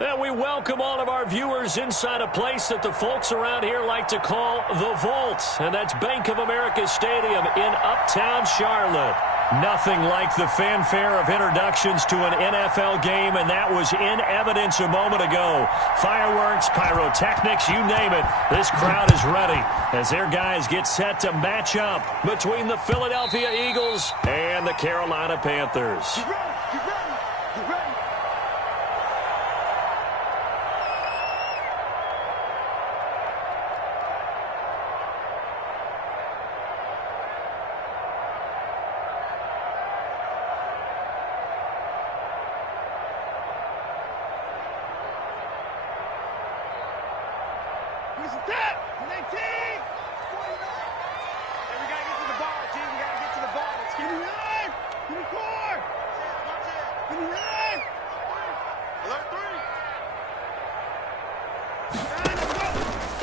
And we welcome all of our viewers inside a place that the folks around here like to call the Vault. And that's Bank of America Stadium in Uptown Charlotte. Nothing like the fanfare of introductions to an NFL game, and that was in evidence a moment ago. Fireworks, pyrotechnics, you name it. This crowd is ready as their guys get set to match up between the Philadelphia Eagles and the Carolina Panthers.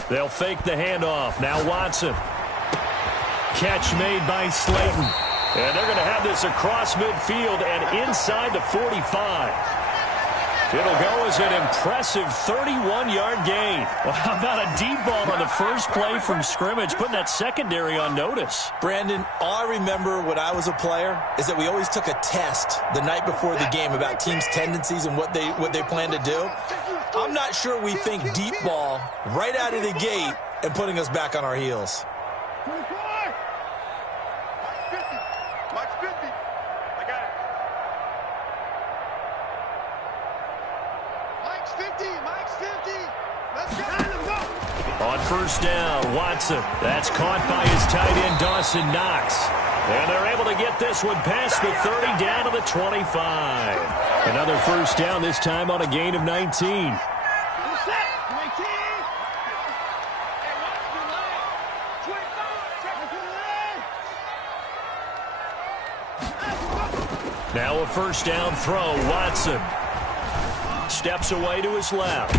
They'll fake the handoff. Now Watson. Catch made by Slayton. And they're going to have this across midfield and inside the 45. It'll go as an impressive 31-yard gain. Well, how about a deep ball on the first play from scrimmage, putting that secondary on notice? Brandon, all I remember when I was a player is that we always took a test the night before the game about teams' tendencies and what they plan to do. I'm not sure we think deep ball right out of the gate and putting us back on our heels. On first down, Watson. That's caught by his tight end, Dawson Knox. And they're able to get this one past the 30 down to the 25. Another first down, this time on a gain of 19. Now a first down throw, Watson. Steps away to his left.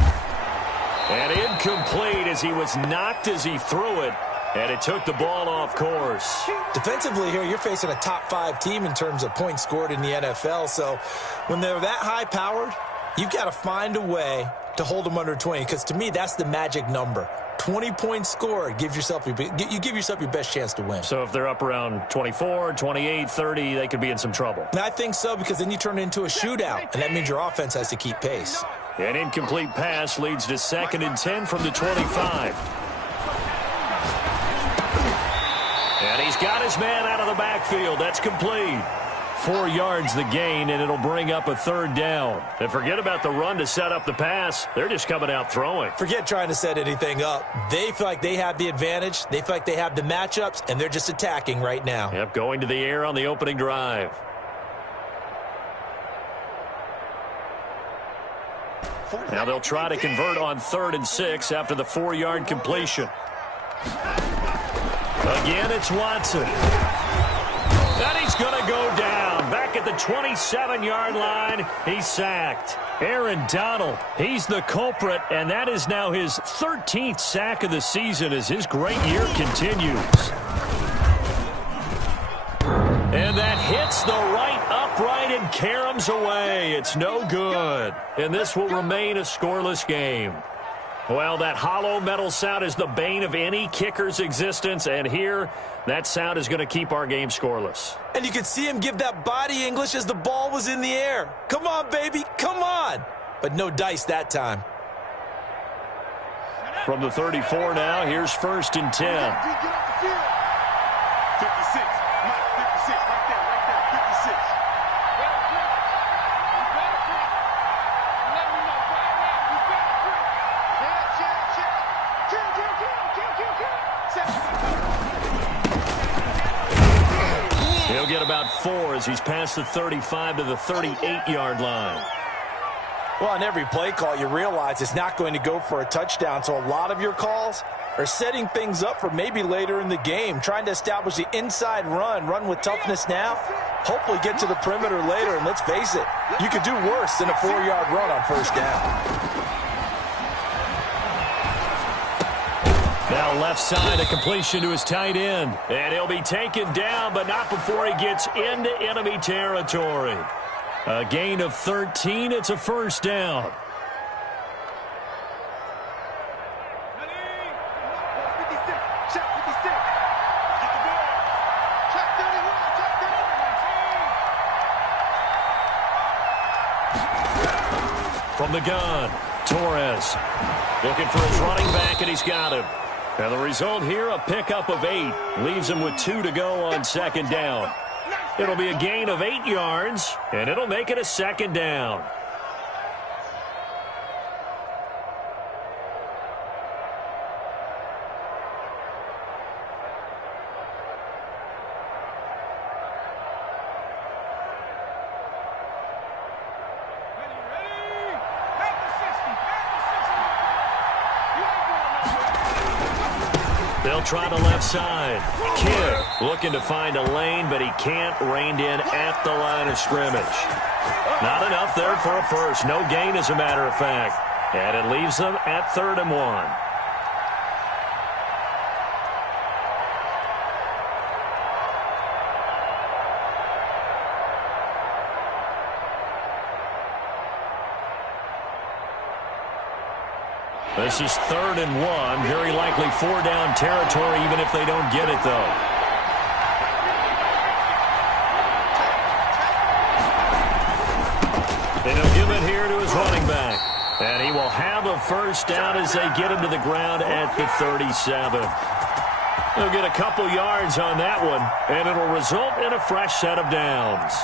And incomplete as he was knocked as he threw it. And it took the ball off course. Defensively here, you're facing a top-5 team in terms of points scored in the NFL. So when they're that high-powered, you've got to find a way to hold them under 20. Because to me, that's the magic number. 20 points scored, you give yourself your best chance to win. So if they're up around 24, 28, 30, they could be in some trouble. And I think so, because then you turn it into a shootout, and that means your offense has to keep pace. An incomplete pass leads to 2nd and 10 from the 25. And he's got his man out of the backfield. That's complete. 4 yards the gain, and it'll bring up a 3rd down. And forget about the run to set up the pass. They're just coming out throwing. Forget trying to set anything up. They feel like they have the advantage. They feel like they have the matchups, and they're just attacking right now. Yep, going to the air on the opening drive. Now they'll try to convert on 3rd and 6 after the 4-yard completion. Again, it's Watson. And he's going to go down. Back at the 27-yard line, he's sacked. Aaron Donald, he's the culprit, and that is now his 13th sack of the season as his great year continues. And that hits the right upright and caroms away. It's no good. And this will remain a scoreless game. Well, that hollow metal sound is the bane of any kicker's existence, and here, that sound is going to keep our game scoreless. And you could see him give that body English as the ball was in the air. Come on, baby, come on. But no dice that time. From the 34 now, here's 1st and 10. 56. He'll get about 4 as he's past the 35 to the 38-yard line. Well, on every play call, you realize it's not going to go for a touchdown, so a lot of your calls are setting things up for maybe later in the game, trying to establish the inside run with toughness now, hopefully get to the perimeter later, and let's face it, you could do worse than a 4-yard run on 1st down. Now left side, a completion to his tight end. And he'll be taken down, but not before he gets into enemy territory. A gain of 13, it's a 1st down. From the gun, Torres looking for his running back, and he's got him. And the result here, a pickup of 8. Leaves him with 2 to go on second down. It'll be a gain of 8 yards, and it'll make it a second down. They'll try the left side. Kidd looking to find a lane, but he can't. Reined in at the line of scrimmage. Not enough there for a first. No gain, as a matter of fact. And it leaves them at 3rd and 1. This is 3rd and 1. Very likely 4-down territory, even if they don't get it, though. And he'll give it here to his running back. And he will have a first down as they get him to the ground at the 37. They'll get a couple yards on that one, and it'll result in a fresh set of downs.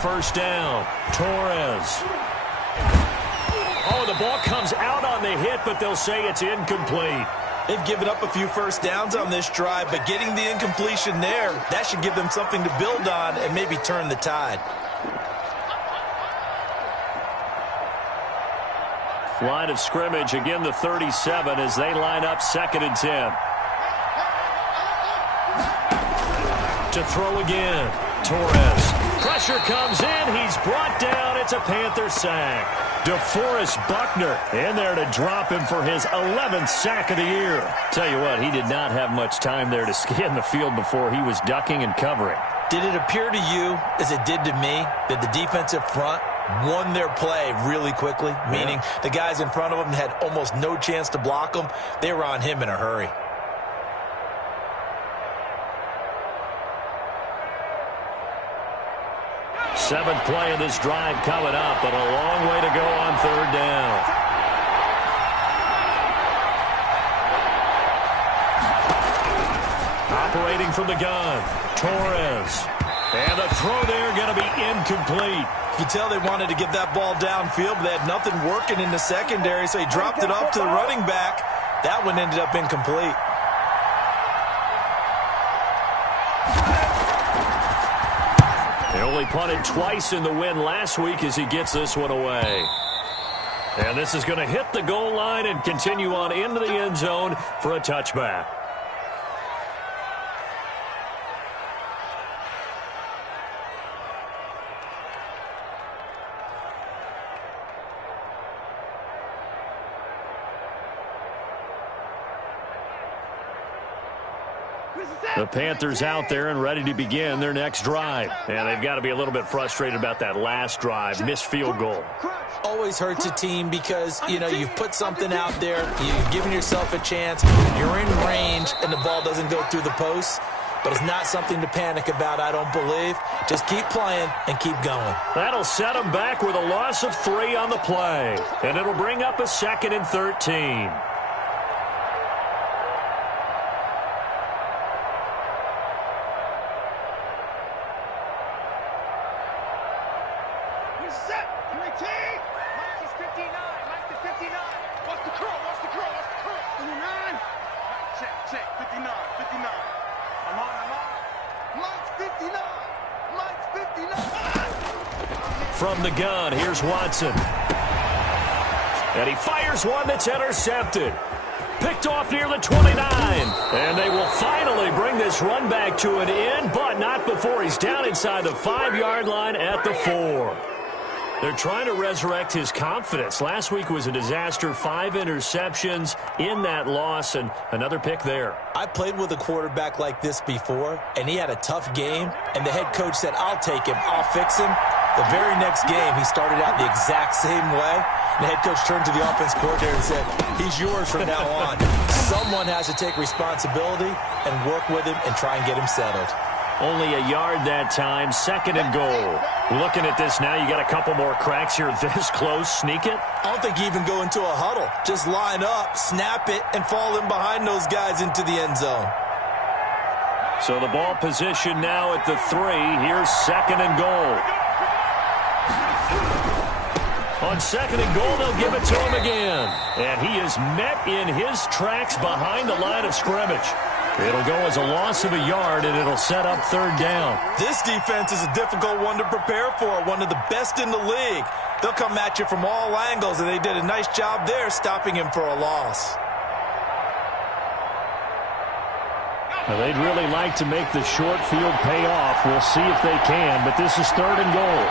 First down, Torres. Oh, the ball comes out on the hit, but they'll say it's incomplete. They've given up a few first downs on this drive, but getting the incompletion there, that should give them something to build on and maybe turn the tide. Line of scrimmage, again the 37 as they line up 2nd and 10. To throw again, Torres. Pressure comes in. He's brought down. It's a Panther sack. DeForest Buckner in there to drop him for his 11th sack of the year. Tell you what, he did not have much time there to scan the field before he was ducking and covering. Did it appear to you, as it did to me, that the defensive front won their play really quickly? Meaning the guys in front of them had almost no chance to block them. They were on him in a hurry. Seventh play of this drive coming up, but a long way to go on 3rd down. Operating from the gun, Torres. And the throw there going to be incomplete. You can tell they wanted to get that ball downfield, but they had nothing working in the secondary, so he dropped it off to the running back. That one ended up incomplete. He only punted twice in the win last week as he gets this one away. And this is going to hit the goal line and continue on into the end zone for a touchback. The Panthers out there and ready to begin their next drive. And they've got to be a little bit frustrated about that last drive. Missed field goal. Always hurts a team because, you know, you've put something out there. You've given yourself a chance. You're in range, and the ball doesn't go through the posts. But it's not something to panic about, I don't believe. Just keep playing and keep going. That'll set them back with a loss of 3 on the play. And it'll bring up a 2nd and 13. From the gun, here's Watson. And he fires one that's intercepted. Picked off near the 29. And they will finally bring this run back to an end, but not before he's down inside the 5-yard line at the 4. They're trying to resurrect his confidence. Last week was a disaster. 5 interceptions in that loss, and another pick there. I played with a quarterback like this before, and he had a tough game, and the head coach said, I'll take him, I'll fix him. The very next game, he started out the exact same way. The head coach turned to the offense coordinator and said, he's yours from now on. Someone has to take responsibility and work with him and try and get him settled. Only a yard that time, 2nd and goal. Looking at this now, you got a couple more cracks here this close. Sneak it? I don't think you even go into a huddle. Just line up, snap it, and fall in behind those guys into the end zone. So the ball position now at the 3. Here's 2nd and goal. On 2nd and goal, they'll give it to him again. And he is met in his tracks behind the line of scrimmage. It'll go as a loss of a yard, and it'll set up 3rd down. This defense is a difficult one to prepare for, one of the best in the league. They'll come at you from all angles, and they did a nice job there stopping him for a loss. Well, they'd really like to make the short field pay off. We'll see if they can, but this is 3rd and goal.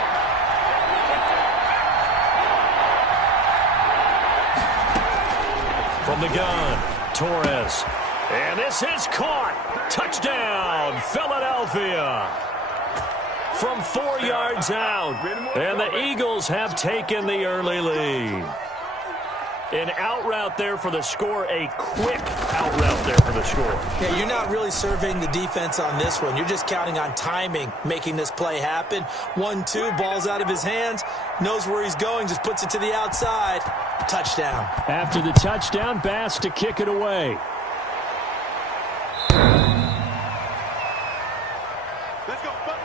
From the gun, Torres. And this is caught. Touchdown, Philadelphia. From 4 yards out. And the Eagles have taken the early lead. An out route there for the score. A quick out route there for the score. Yeah, you're not really surveying the defense on this one. You're just counting on timing, making this play happen. 1-2, ball's out of his hands. Knows where he's going, just puts it to the outside. Touchdown. After the touchdown, Bass to kick it away. Let's go, buddy.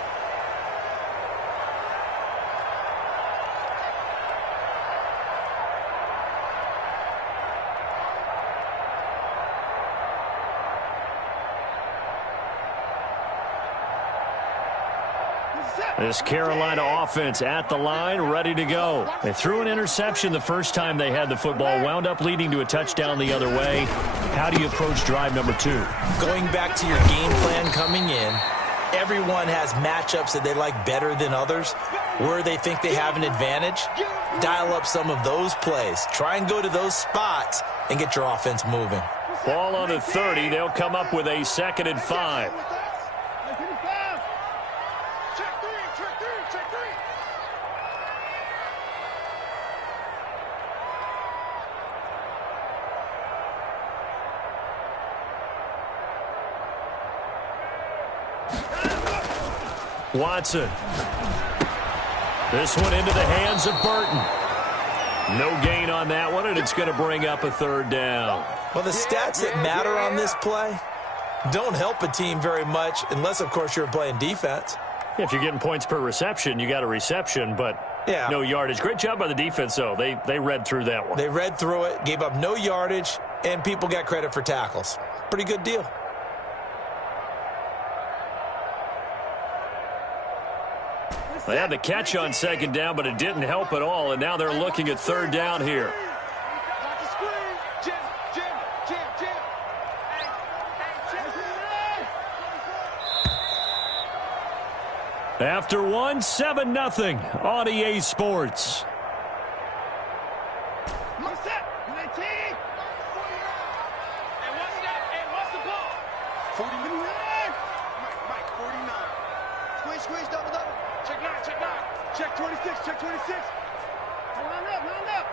This Carolina offense at the line, ready to go. They threw an interception the first time they had the football, wound up leading to a touchdown the other way. How do you approach drive number 2? Going back to your game plan coming in, everyone has matchups that they like better than others. Where they think they have an advantage, dial up some of those plays. Try and go to those spots and get your offense moving. Ball on the 30. They'll come up with a 2nd and 5. Watson. This one into the hands of Burton. No gain on that one, and it's going to bring up a 3rd down. Well, the stats that matter on this play don't help a team very much unless, of course, you're playing defense. If you're getting points per reception, you got a reception, but no yardage. Great job by the defense, though. They read through that one. They read through it, gave up no yardage, and people got credit for tackles. Pretty good deal. They had the catch on 2nd down, but it didn't help at all, and now they're looking at 3rd down here. After 1, 7-0 on EA Sports. Check 26, check 26. Line up.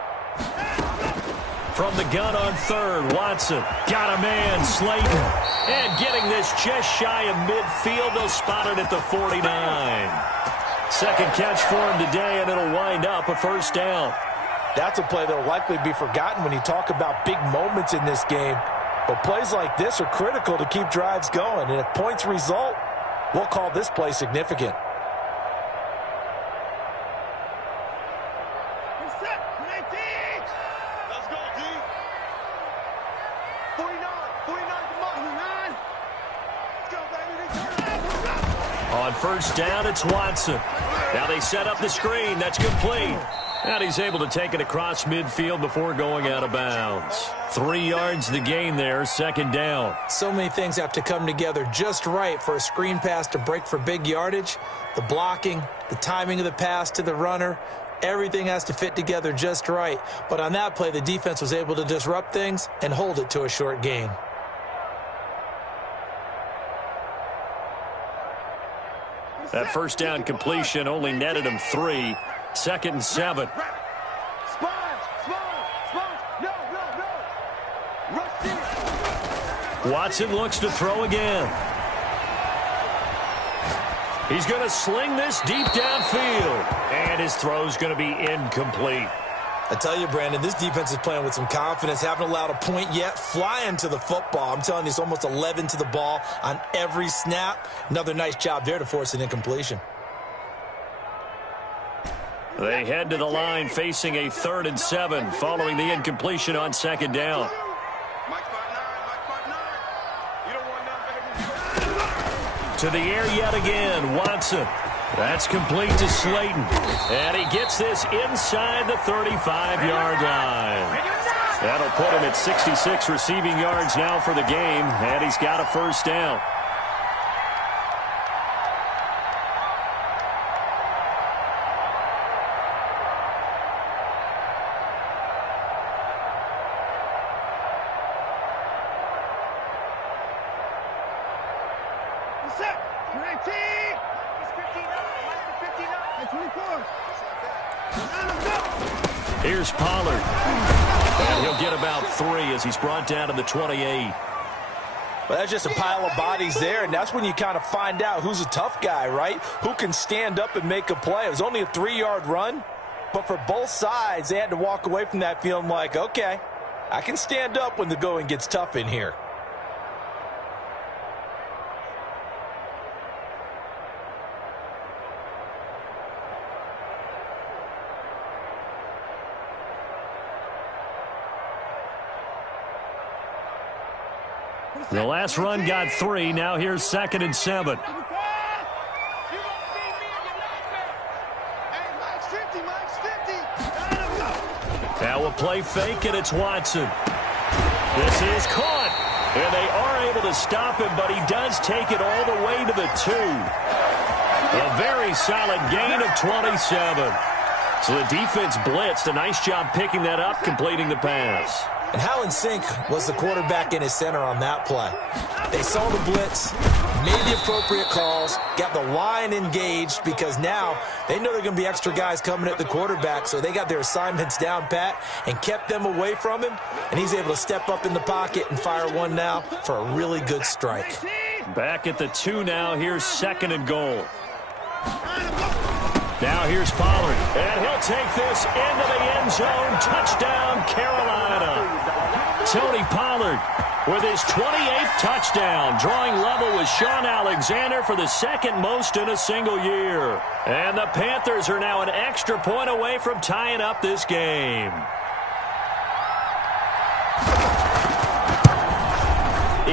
From the gun on 3rd, Watson got a man, Slayton. And getting this just shy of midfield, they'll spot it at the 49. 2nd catch for him today, and it'll wind up a 1st down. That's a play that will likely be forgotten when you talk about big moments in this game. But plays like this are critical to keep drives going. And if points result, we'll call this play significant. On 1st down, it's Watson. Now they set up the screen. That's complete. And he's able to take it across midfield before going out of bounds. 3 yards the gain there, 2nd down. So many things have to come together just right for a screen pass to break for big yardage. The blocking, the timing of the pass to the runner, Everything has to fit together just right. But on that play, the defense was able to disrupt things and hold it to a short gain. That first down completion only netted him 3. 2nd and 7. Watson looks to throw again. He's going to sling this deep downfield. And his throw's going to be incomplete. I tell you, Brandon, this defense is playing with some confidence. Haven't allowed a point yet. Flying to the football. I'm telling you, it's almost 11 to the ball on every snap. Another nice job there to force an incompletion. They head to the line facing a 3rd and 7 following the incompletion on 2nd down. To the air yet again, Watson. That's complete to Slayton. And he gets this inside the 35-yard line. That'll put him at 66 receiving yards now for the game, and he's got a first down. Here's Pollard. And he'll get about 3 as he's brought down to the 28. Well, that's just a pile of bodies there, and that's when you kind of find out who's a tough guy, right? Who can stand up and make a play. It was only a 3-yard run, but for both sides, they had to walk away from that feeling like, okay, I can stand up when the going gets tough in here. The last run got 3. Now here's 2nd and 7. Now a play fake, and it's Watson. This is caught. And they are able to stop him, but he does take it all the way to the 2. A very solid gain of 27. So the defense blitzed. A nice job picking that up, completing the pass. And how in sync was the quarterback in his center on that play? They saw the blitz, made the appropriate calls, got the line engaged because now they know there are going to be extra guys coming at the quarterback, so they got their assignments down pat and kept them away from him, and he's able to step up in the pocket and fire one now for a really good strike. Back at the 2 now. Here's 2nd and goal. Now here's Pollard, and he'll take this into the end zone. Touchdown, Carolina. Tony Pollard with his 28th touchdown, drawing level with Sean Alexander for the 2nd most in a single year. And the Panthers are now an extra point away from tying up this game.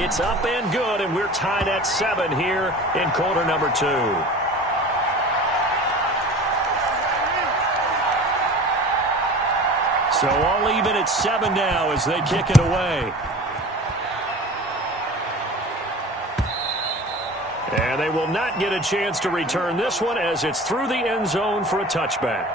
It's up and good, and we're tied at 7 here in quarter number 2. So all even at 7 now as they kick it away. And they will not get a chance to return this one as it's through the end zone for a touchback.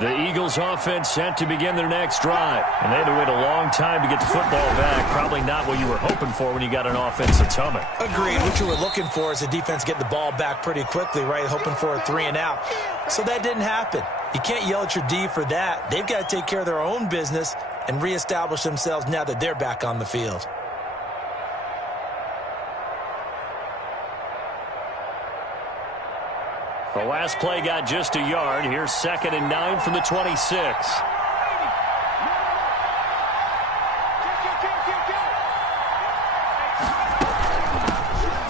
The Eagles offense set to begin their next drive. And they had to wait a long time to get the football back. Probably not what you were hoping for when you got an offense that's humming. Agreed. What you were looking for is the defense getting the ball back pretty quickly, right? Hoping for a 3 and out. So that didn't happen. You can't yell at your D for that. They've got to take care of their own business and reestablish themselves now that they're back on the field. The last play got just a yard. Here's 2nd and 9 from the 26.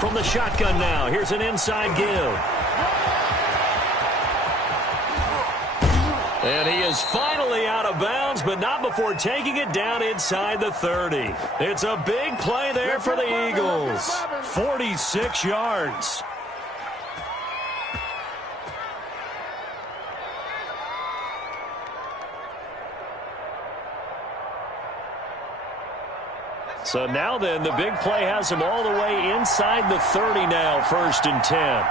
From the shotgun now, here's an inside give. And he is finally out of bounds, but not before taking it down inside the 30. It's a big play there for the Eagles. 46 yards. So now then, the big play has him all the way inside the 30 now, 1st and 10.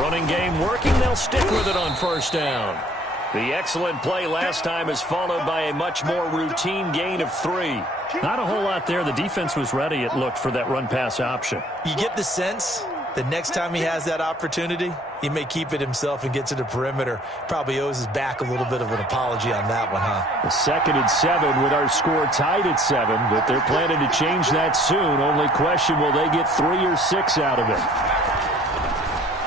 Running game working. They'll stick with it on 1st down. The excellent play last time is followed by a much more routine gain of 3. Not a whole lot there. The defense was ready, it looked, for that run-pass option. You get the sense that next time he has that opportunity, he may keep it himself and get to the perimeter. Probably owes his back a little bit of an apology on that one, huh? The 2nd and 7 with our score tied at 7, but they're planning to change that soon. Only question, will they get 3 or 6 out of it?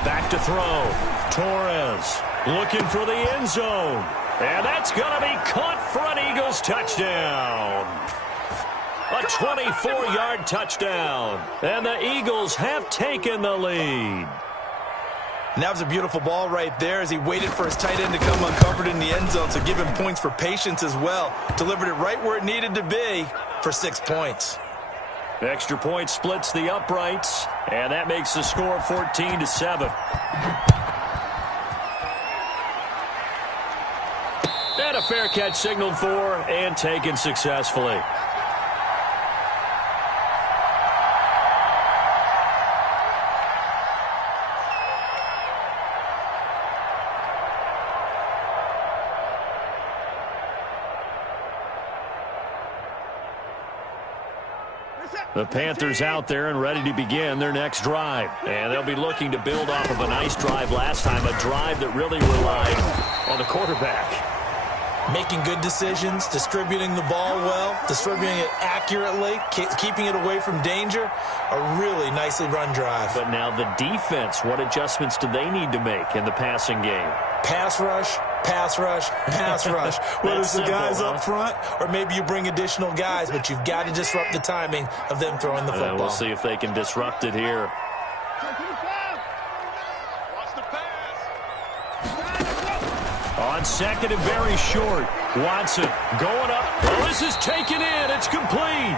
Back to throw. Torres looking for the end zone. And that's going to be caught for an Eagles touchdown. A 24-yard touchdown. And the Eagles have taken the lead. And that was a beautiful ball right there as he waited for his tight end to come uncovered in the end zone. So give him points for patience as well. Delivered it right where it needed to be for 6 points. Extra point splits the uprights, and that makes the score 14-7. And a fair catch signaled for and taken successfully. The Panthers out there and ready to begin their next drive. And they'll be looking to build off of a nice drive last time, a drive that really relied on the quarterback. Making good decisions, distributing the ball well, distributing it accurately, keeping it away from danger. A really nicely run drive. But now the defense, what adjustments do they need to make in the passing game? Pass rush, pass rush, pass rush. Whether it's the guys up front or maybe you bring additional guys, but you've got to disrupt the timing of them throwing the football. We'll see if they can disrupt it here. On 2nd and very short. Watson going up. Well, this is taken in. It's complete.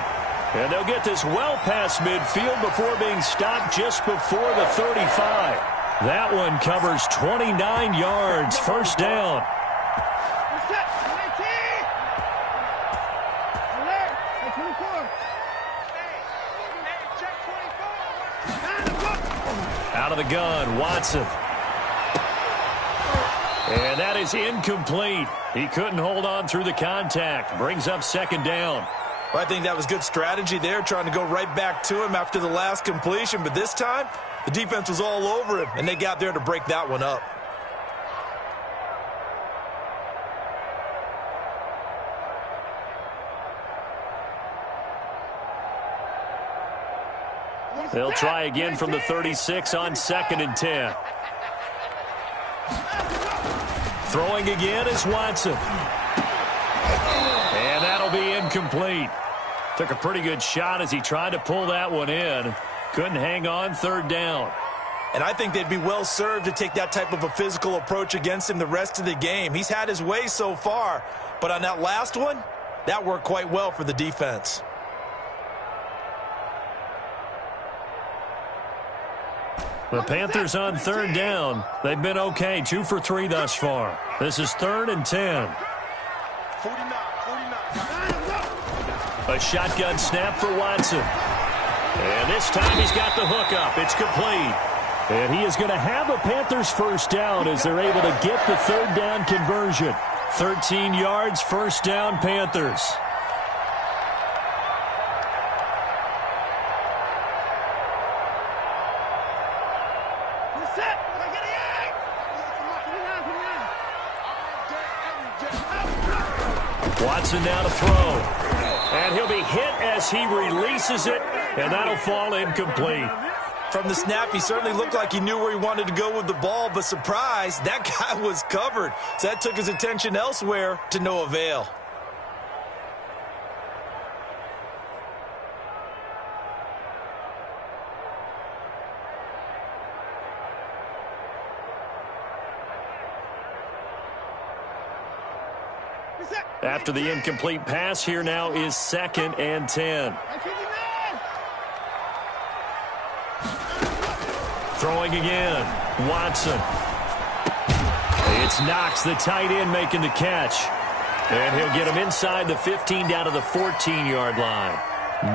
And they'll get this well past midfield before being stopped just before the 35. That one covers 29 yards. 1st down. Out of the gun, Watson. And that is incomplete. He couldn't hold on through the contact. Brings up 2nd down. Well, I think that was good strategy there, trying to go right back to him after the last completion. But this time, the defense was all over him, and they got there to break that one up. They'll try again from the 36 on 2nd and 10. Throwing again is Watson. And that'll be incomplete. Took a pretty good shot as he tried to pull that one in. Couldn't hang on. 3rd down. And I think they'd be well served to take that type of a physical approach against him the rest of the game. He's had his way so far. But on that last one, that worked quite well for the defense. The Panthers on 3rd down. They've been okay. 2 for 3 thus far. This is 3rd and 10. 49. A shotgun snap for Watson. And this time he's got the hook up. It's complete. And he is going to have a Panthers 1st down as they're able to get the 3rd down conversion. 13 yards, 1st down, Panthers. Watson now to throw. And he'll be hit as he releases it, and that'll fall incomplete. From the snap, he certainly looked like he knew where he wanted to go with the ball, but surprise, that guy was covered. So that took his attention elsewhere to no avail. After the incomplete pass, here now is 2nd and 10. Throwing again. Watson. It's Knox, the tight end, making the catch. And he'll get him inside the 15 down to the 14-yard line.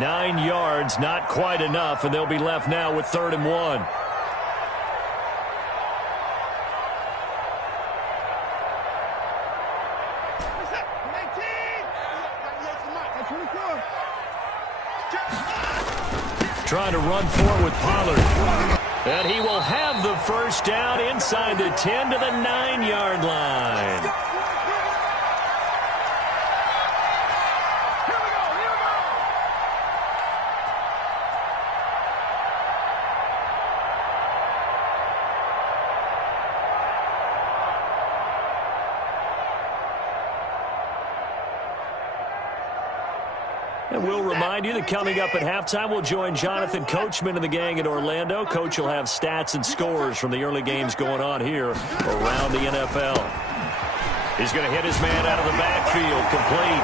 9 yards, not quite enough, and they'll be left now with 3rd and 1. Trying to run forward with Pollard. And he will have the first down inside the 10 to the 9-yard line. And we'll remind you that coming up at halftime, we'll join Jonathan Coachman and the gang in Orlando. Coach will have stats and scores from the early games going on here around the NFL. He's going to hit his man out of the backfield, complete.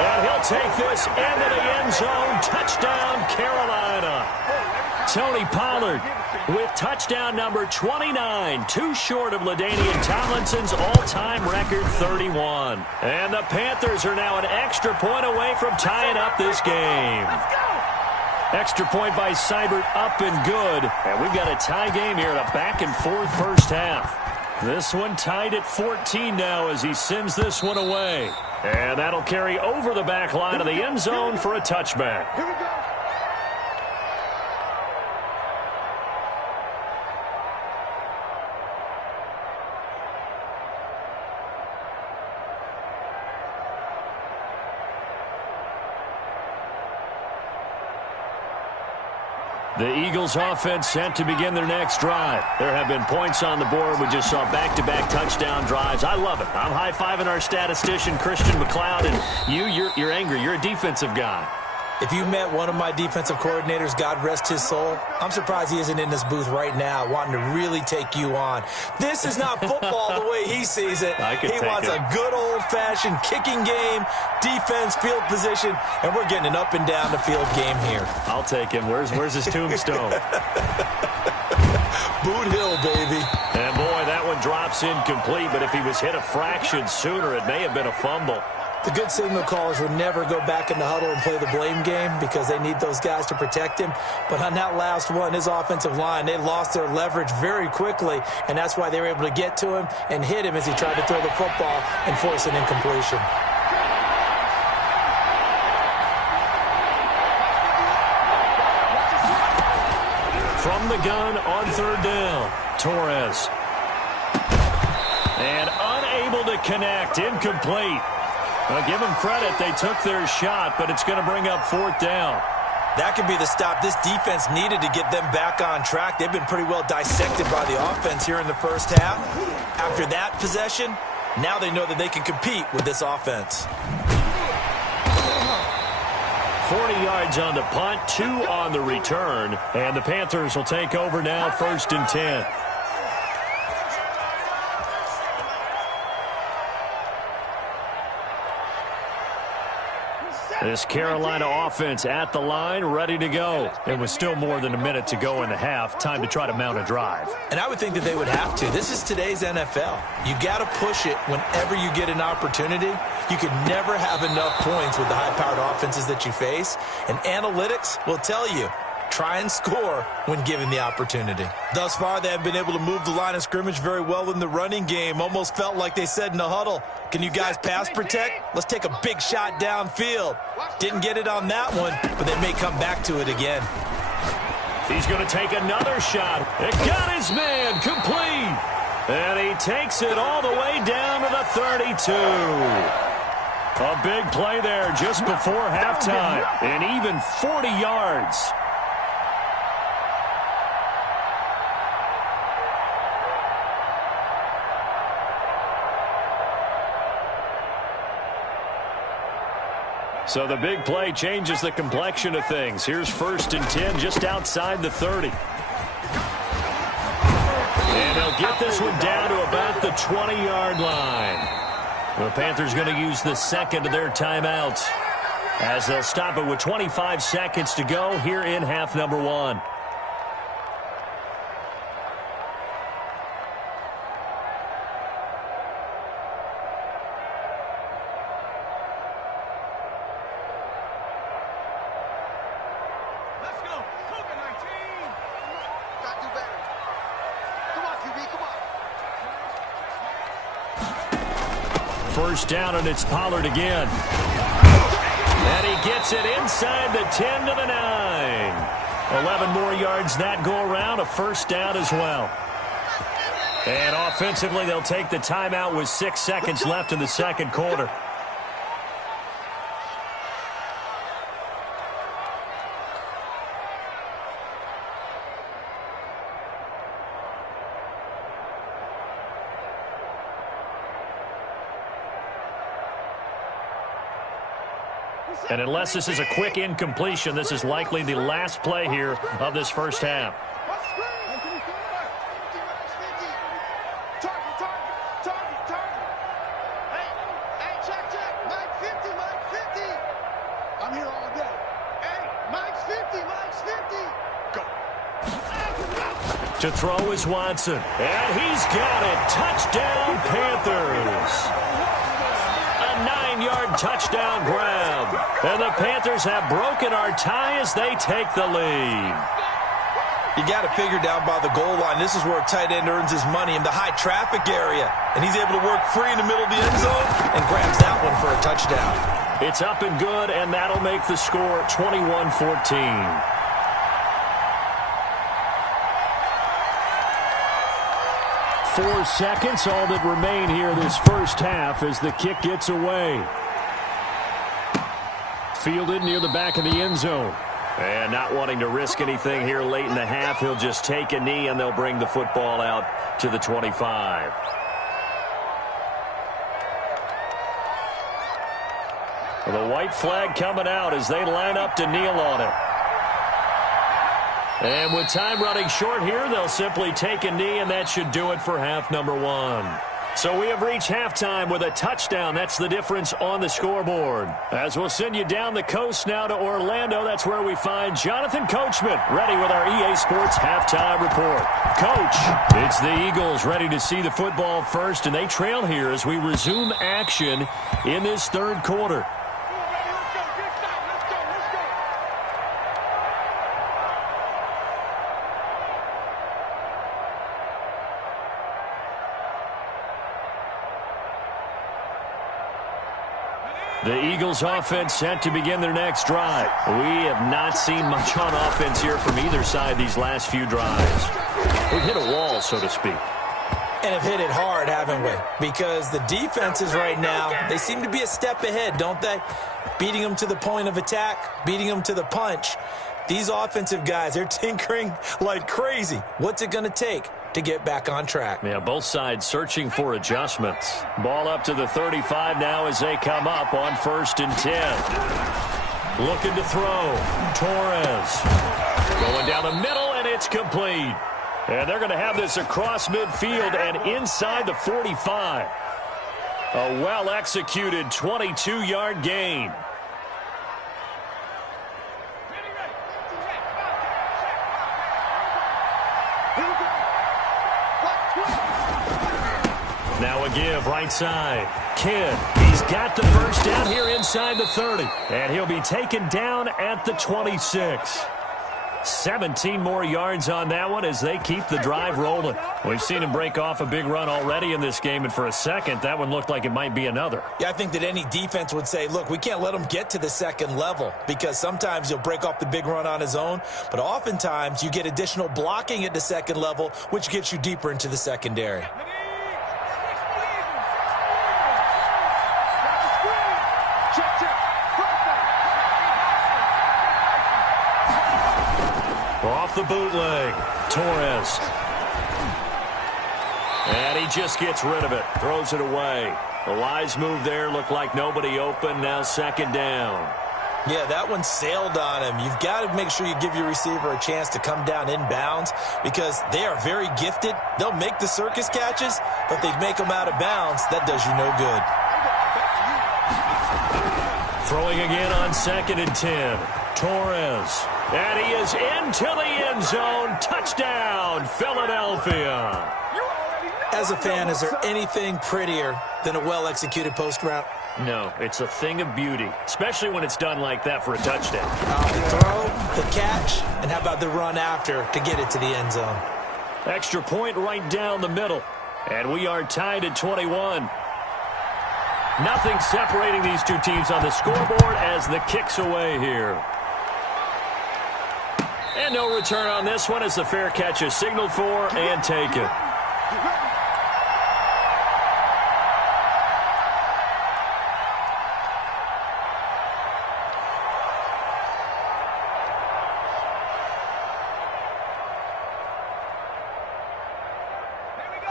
And he'll take this into the end zone. Touchdown, Carolina. Tony Pollard with touchdown number 29, too short of LaDainian Tomlinson's all-time record 31. And the Panthers are now an extra point away from tying up this game. Extra point by Seibert, up and good. And we've got a tie game here in a back-and-forth first half. This one tied at 14 now as he sends this one away. And that'll carry over the back line of the end zone for a touchback. Here we go. The Eagles offense set to begin their next drive. There have been points on the board. We just saw back-to-back touchdown drives. I love it. I'm high-fiving our statistician, Christian McLeod, and you're angry. You're a defensive guy. If you met one of my defensive coordinators, God rest his soul, I'm surprised he isn't in this booth right now wanting to really take you on. This is not football the way he sees it. He wants a good old-fashioned kicking game, defense, field position, and we're getting an up-and-down-the-field game here. I'll take him. Where's his tombstone? Boot Hill, baby. And, boy, that one drops incomplete, but if he was hit a fraction sooner, it may have been a fumble. The good signal callers would never go back in the huddle and play the blame game because they need those guys to protect him. But on that last one, his offensive line, they lost their leverage very quickly, and that's why they were able to get to him and hit him as he tried to throw the football and force an incompletion. From the gun on 3rd down, Torres. And unable to connect, incomplete. Well, give them credit. They took their shot, but it's going to bring up 4th down. That could be the stop this defense needed to get them back on track. They've been pretty well dissected by the offense here in the first half. After that possession, now they know that they can compete with this offense. 40 yards on the punt, 2 on the return, and the Panthers will take over now, 1st and 10. This Carolina offense at the line, ready to go. It was still more than a minute to go in the half. Time to try to mount a drive. And I would think that they would have to. This is today's NFL. You got to push it whenever you get an opportunity. You can never have enough points with the high-powered offenses that you face. And analytics will tell you, try and score when given the opportunity. Thus far, they have been able to move the line of scrimmage very well in the running game. Almost felt like they said in the huddle, can you guys pass protect? Let's take a big shot downfield. Didn't get it on that one, but they may come back to it again. He's going to take another shot. It got his man complete. And he takes it all the way down to the 32. A big play there just before halftime. And even 40 yards. So the big play changes the complexion of things. Here's 1st and 10 just outside the 30. And they'll get this one down to about the 20-yard line. The Panthers going to use the second of their timeouts as they'll stop it with 25 seconds to go here in half number 1. first down, and it's Pollard again. And he gets it inside the 10 to the 9. 11 more yards that go around, a first down as well. And offensively, they'll take the timeout with 6 seconds left in the second quarter. And unless this is a quick incompletion, this is likely the last play here of this first half. I'm here all day. Hey, Mike's 50, Mike's 50. Go. To throw is Watson. And he's got it. Touchdown, Panthers. A 9-yard touchdown grab. And the Panthers have broken our tie as they take the lead. You got to figure down by the goal line. This is where a tight end earns his money, in the high traffic area. And he's able to work free in the middle of the end zone and grabs that one for a touchdown. It's up and good, and that'll make the score 21-14. Four seconds, all that remain here this first half as the kick gets away. Fielded near the back of the end zone. And not wanting to risk anything here late in the half, he'll just take a knee, and they'll bring the football out to the 25. The white flag coming out as they line up to kneel on it. And with time running short here, they'll simply take a knee, and that should do it for half number one. So we have reached halftime with a touchdown. That's the difference on the scoreboard. As we'll send you down the coast now to Orlando, that's where we find Jonathan Coachman, ready with our EA Sports halftime report. Coach, it's the Eagles ready to see the football first, and they trail here as we resume action in this third quarter. The Eagles offense set to begin their next drive. We have not seen much on offense here from either side these last few drives. We've hit a wall, so to speak. And have hit it hard, haven't we? Because the defenses right now, they seem to be a step ahead, don't they? Beating them to the point of attack, beating them to the punch. These offensive guys, they're tinkering like crazy. What's it going to take to get back on track? Yeah, both sides searching for adjustments. Ball up to the 35 now as they come up on 1st and 10. Looking to throw. Torres. Going down the middle, and it's complete. And they're going to have this across midfield and inside the 45. A well-executed 22-yard gain. Now a give right side. Kidd, he's got the first down here inside the 30. And he'll be taken down at the 26. 17 more yards on that one as they keep the drive rolling. We've seen him break off a big run already in this game, and for a second, that one looked like it might be another. Yeah, I think that any defense would say, look, we can't let him get to the second level, because sometimes he'll break off the big run on his own, but oftentimes you get additional blocking at the second level, which gets you deeper into the secondary. Off the bootleg, Torres. And he just gets rid of it, throws it away. A wise move there, looked like nobody open, now second down. Yeah, that one sailed on him. You've got to make sure you give your receiver a chance to come down inbounds because they are very gifted. They'll make the circus catches, but they make them out of bounds. That does you no good. Throwing again on 2nd and 10. Torres. And he is into the end zone. Touchdown, Philadelphia. As a fan, is there anything prettier than a well-executed post route? No, it's a thing of beauty, especially when it's done like that for a touchdown. The throw, the catch, and how about the run after to get it to the end zone? Extra point right down the middle. And we are tied at 21. Nothing separating these two teams on the scoreboard as the kick's away here. And no return on this one as the fair catch is signaled for and taken.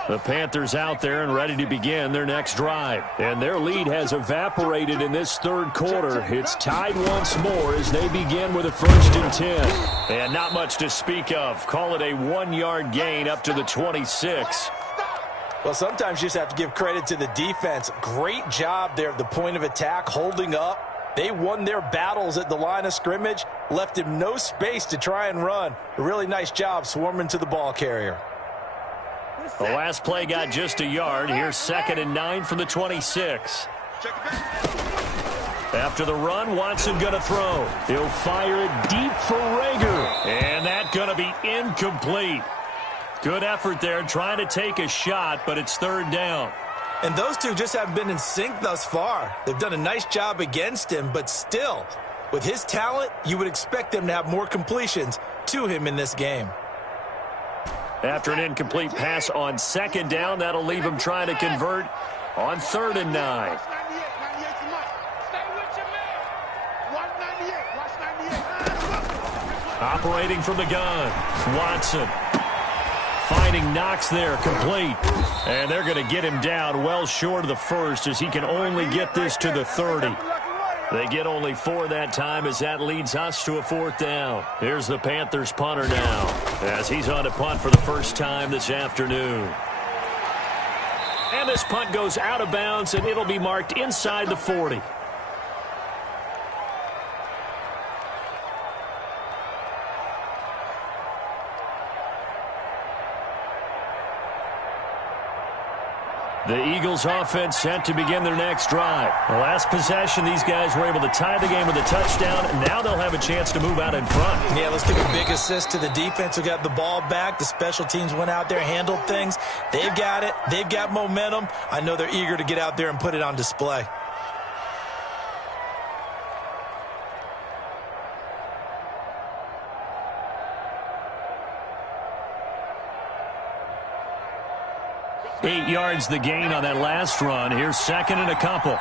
The Panthers out there and ready to begin their next drive. And their lead has evaporated in this third quarter. It's tied once more as they begin with a 1st and 10. And not much to speak of. Call it a 1-yard gain up to the 26. Well, sometimes you just have to give credit to the defense. Great job there at the point of attack, holding up. They won their battles at the line of scrimmage, left him no space to try and run. A really nice job swarming to the ball carrier. The last play got just a yard. Here's 2nd and 9 from the 26. After the run, Watson going to throw. He'll fire it deep for Rager. And that's going to be incomplete. Good effort there trying to take a shot, but it's 3rd down. And those two just haven't been in sync thus far. They've done a nice job against him, but still, with his talent, you would expect them to have more completions to him in this game. After an incomplete pass on 2nd down, that'll leave him trying to convert on 3rd and 9. Operating from the gun, Watson. Finding Knox there, complete. And they're going to get him down well short of the 1st as he can only get this to the 30. They get only 4 that time as that leads us to a 4th down. Here's the Panthers punter now as he's on to punt for the first time this afternoon. And this punt goes out of bounds, and it'll be marked inside the 40. The Eagles offense set to begin their next drive. The last possession, these guys were able to tie the game with a touchdown, and now they'll have a chance to move out in front. Yeah, let's give a big assist to the defense who got the ball back. The special teams went out there, handled things. They've got it. They've got momentum. I know they're eager to get out there and put it on display. Eight yards the gain on that last run. Here's 2nd and a couple.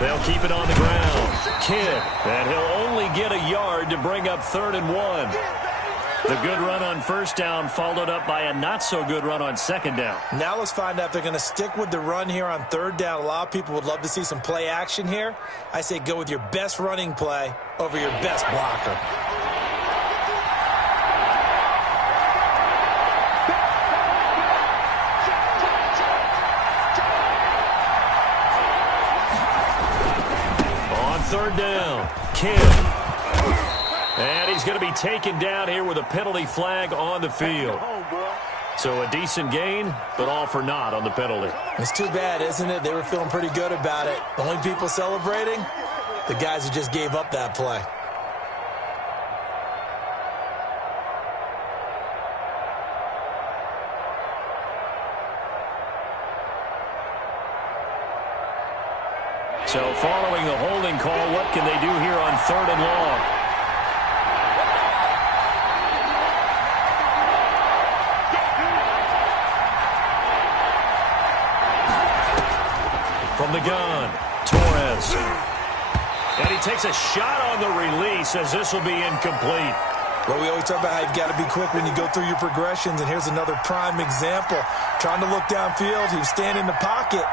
They'll keep it on the ground. Kidd, and he'll only get a yard to bring up 3rd and 1. The good run on 1st down followed up by a not-so-good run on 2nd down. Now let's find out if they're going to stick with the run here on 3rd down. A lot of people would love to see some play action here. I say go with your best running play over your best blocker. On 3rd down, Kidd. And he's going to be taken down here with a penalty flag on the field. So a decent gain, but all for naught on the penalty. It's too bad, isn't it? They were feeling pretty good about it. The only people celebrating, the guys who just gave up that play. So following the holding call, what can they do here on 3rd and long? From the gun, Torres. And he takes a shot on the release as this will be incomplete. Well, we always talk about how you've got to be quick when you go through your progressions, and here's another prime example. Trying to look downfield, he was standing in the pocket,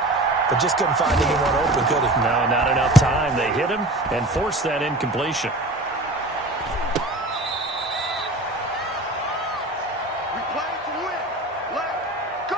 but just couldn't find anyone open, could he? No, not enough time. They hit him and forced that incompletion. We play to win. Let's go.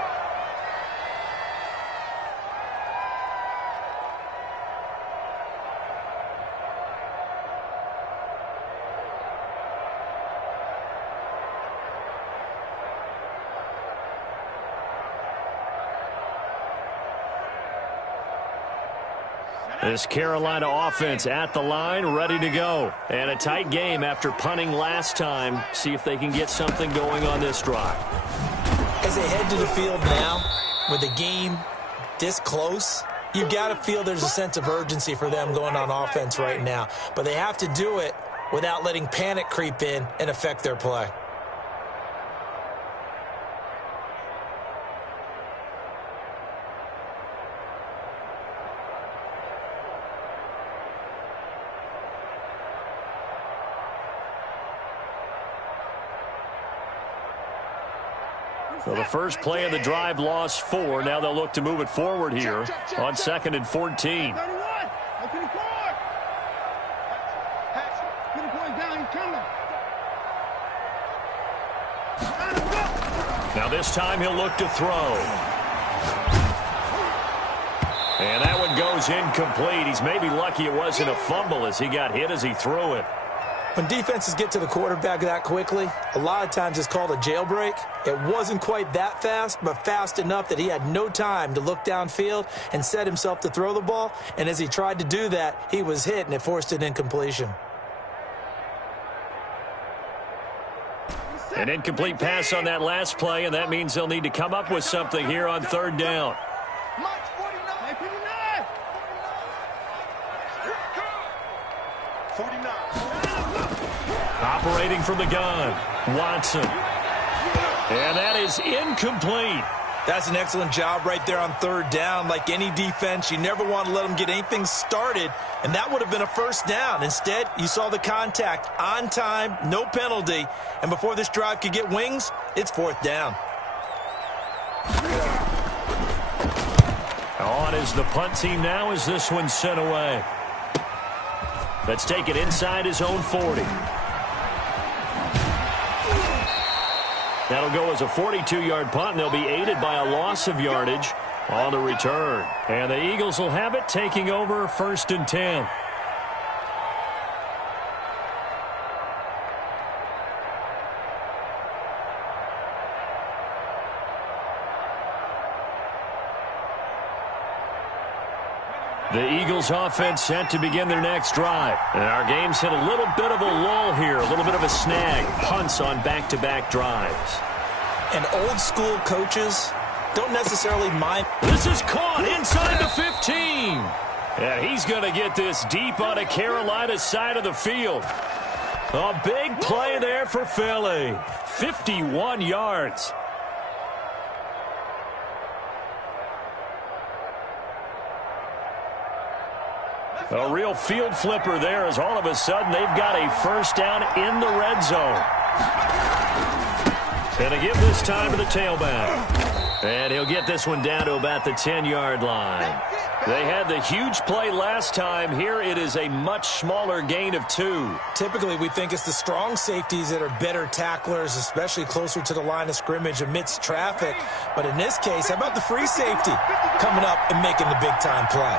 This Carolina offense at the line, ready to go. And a tight game after punting last time. See if they can get something going on this drive. As they head to the field now, with a game this close, you've got to feel there's a sense of urgency for them going on offense right now. But they have to do it without letting panic creep in and affect their play. So the first play of the drive lost 4. Now they'll look to move it forward here on 2nd and 14. Now this time he'll look to throw. And that one goes incomplete. He's maybe lucky it wasn't a fumble as he got hit as he threw it. When defenses get to the quarterback that quickly, a lot of times it's called a jailbreak. It wasn't quite that fast, but fast enough that he had no time to look downfield and set himself to throw the ball. And as he tried to do that, he was hit, and it forced an incompletion. An incomplete pass on that last play, and that means they'll need to come up with something here on 3rd down. Operating from the gun, Watson. And that is incomplete. That's an excellent job right there on 3rd down. Like any defense, you never want to let them get anything started, and that would have been a 1st down. Instead, you saw the contact on time, no penalty, and before this drive could get wings, it's 4th down. On is the punt team now as this one's sent away. Let's take it inside his own 40. That'll go as a 42-yard punt, and they'll be aided by a loss of yardage on the return. And the Eagles will have it, taking over 1st and 10. The Eagles offense set to begin their next drive. And our game's hit a little bit of a lull here, a little bit of a snag. Punts on back-to-back drives. And old school coaches don't necessarily mind. This is caught inside the 15. And he's going to get this deep on a Carolina side of the field. A big play there for Philly. 51 yards. A real field flipper there as all of a sudden they've got a 1st down in the red zone. Going to give this time to the tailback. And he'll get this one down to about the 10-yard line. They had the huge play last time. Here it is a much smaller gain of 2. Typically, we think it's the strong safeties that are better tacklers, especially closer to the line of scrimmage amidst traffic. But in this case, how about the free safety coming up and making the big-time play?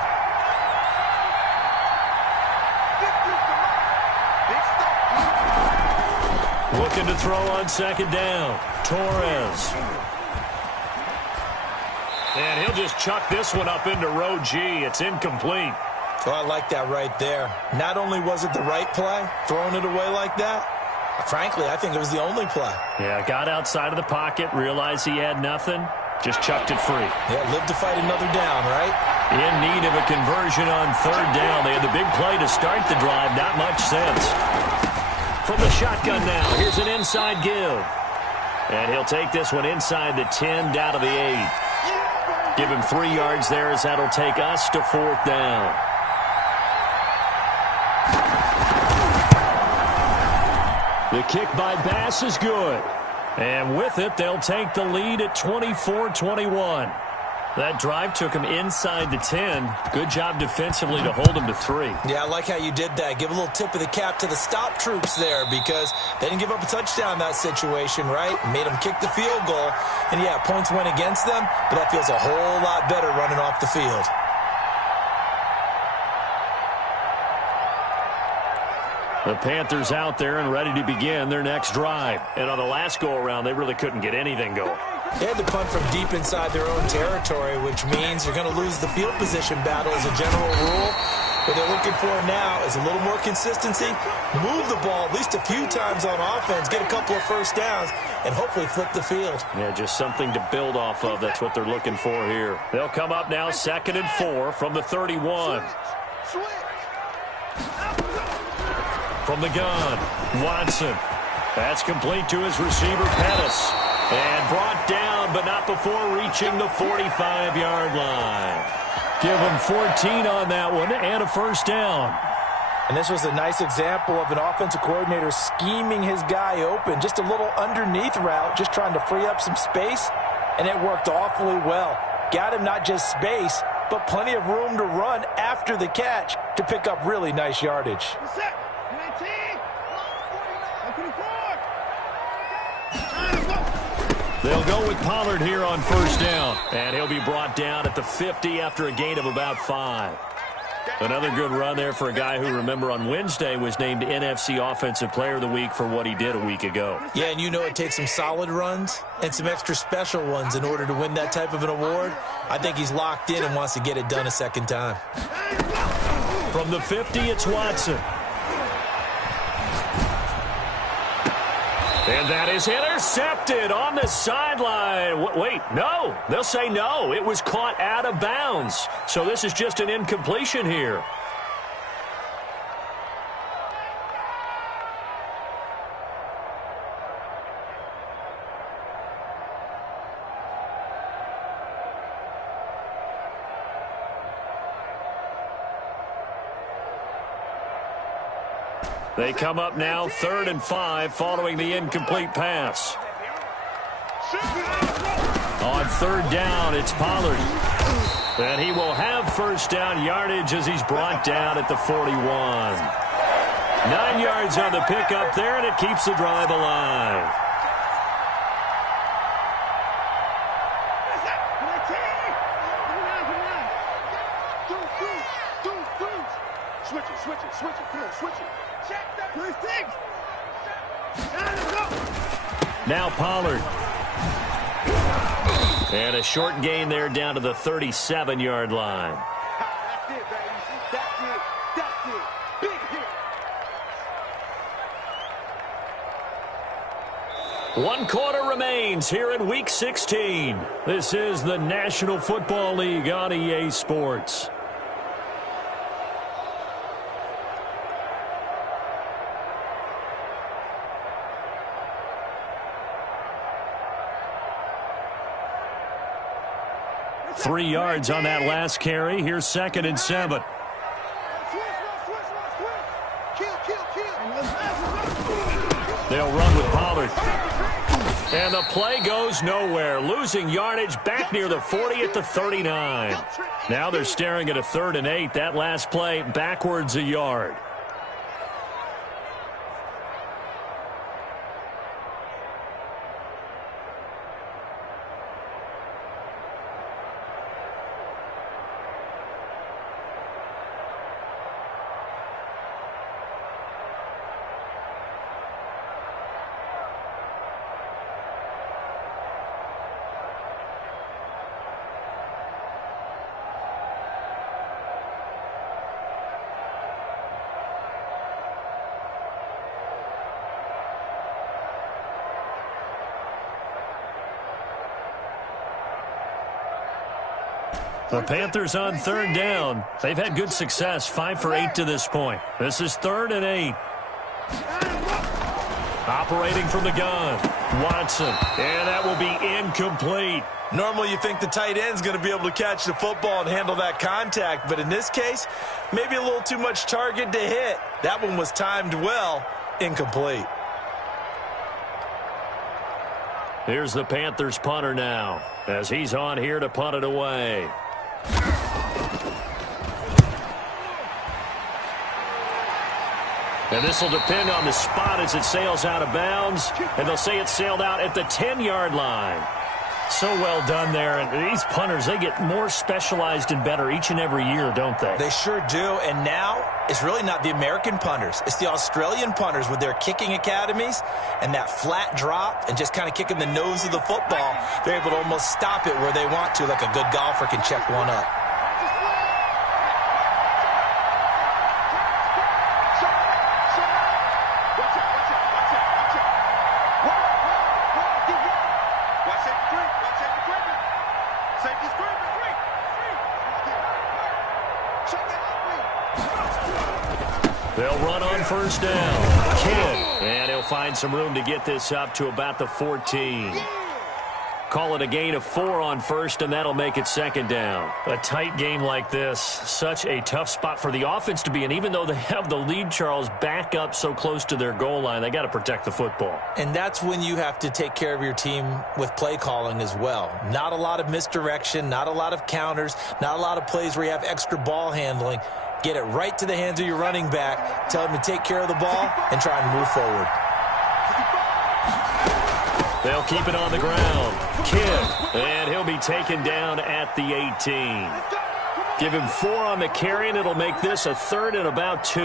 Looking to throw on 2nd down. Torres. And he'll just chuck this one up into row G. It's incomplete. Well, I like that right there. Not only was it the right play, throwing it away like that, frankly, I think it was the only play. Yeah, got outside of the pocket, realized he had nothing, just chucked it free. Yeah, live to fight another down, right? In need of a conversion on 3rd down. They had the big play to start the drive. Not much sense. From the shotgun now, here's an inside give. And he'll take this one inside the 10, down to the 8. Give him 3 yards there as that'll take us to 4th down. The kick by Bass is good. And with it, they'll take the lead at 24-21. That drive took him inside the 10. Good job defensively to hold him to 3. Yeah, I like how you did that. Give a little tip of the cap to the stop troops there because they didn't give up a touchdown in that situation, right? Made them kick the field goal. And, yeah, points went against them, but that feels a whole lot better running off the field. The Panthers out there and ready to begin their next drive. And on the last go-around, they really couldn't get anything going. They had to punt from deep inside their own territory, which means you're going to lose the field position battle as a general rule. What they're looking for now is a little more consistency, move the ball at least a few times on offense, get a couple of first downs, and hopefully flip the field. Yeah, just something to build off of. That's what they're looking for here. They'll come up now 2nd and 4 from the 31. From the gun, Watson. That's complete to his receiver, Pettis. And brought down, but not before reaching the 45-yard line. Give him 14 on that one and a first down. And this was a nice example of an offensive coordinator scheming his guy open. Just a little underneath route, just trying to free up some space, and it worked awfully well. Got him not just space, but plenty of room to run after the catch to pick up really nice yardage. They'll go with Pollard here on first down. And he'll be brought down at the 50 after a gain of about 5. Another good run there for a guy who, remember, on Wednesday was named NFC Offensive Player of the Week for what he did a week ago. Yeah, and you know it takes some solid runs and some extra special ones in order to win that type of an award. I think he's locked in and wants to get it done a second time. From the 50, it's Watson. And that is intercepted on the sideline. Wait, no. They'll say no. It was caught out of bounds. So this is just an incompletion here. They come up now 3rd and 5 following the incomplete pass. On 3rd down, it's Pollard. And he will have first down yardage as he's brought down at the 41. 9 yards on the pickup there, and it keeps the drive alive. Switch it, come on, switch it. Now Pollard. And a short gain there down to the 37-yard line. That's it, baby. That's it. That's it. Big hit. 1 quarter remains here in Week 16. This is the National Football League on EA Sports. Three yards on that last carry. Here's 2nd and 7. They'll run with Pollard. And the play goes nowhere. Losing yardage back near the 40 at the 39. Now they're staring at a 3rd and 8. That last play backwards a yard. The Panthers on 3rd down. They've had good success, 5 for 8 to this point. This is 3rd and 8. Operating from the gun, Watson. And that will be incomplete. Normally you think the tight end's going to be able to catch the football and handle that contact, but in this case, maybe a little too much target to hit. That one was timed well, incomplete. Here's the Panthers punter now, as he's on here to punt it away. And this will depend on the spot as it sails out of bounds. And they'll say it sailed out at the 10-yard line. So well done there. And these punters, they get more specialized and better each and every year, don't they? They sure do. And now it's really not the American punters. It's the Australian punters with their kicking academies and that flat drop and just kind of kicking the nose of the football. They're able to almost stop it where they want to, like a good golfer can check one up. Safety three. Check it out, They'll run on first down. Kidd, and he'll find some room to get this up to about the 14. Call it a gain of 4 on first, and that'll make it second down. A tight game like this, such a tough spot for the offense to be in. Even though they have the lead, Charles, back up so close to their goal line, they got to protect the football. And that's when you have to take care of your team with play calling as well. Not a lot of misdirection, not a lot of counters, not a lot of plays where you have extra ball handling. Get it right to the hands of your running back, tell him to take care of the ball, and try and move forward. They'll keep it on the ground. Kidd, and he'll be taken down at the 18. Give him 4 on the carry, and it'll make this a 3rd and about 2.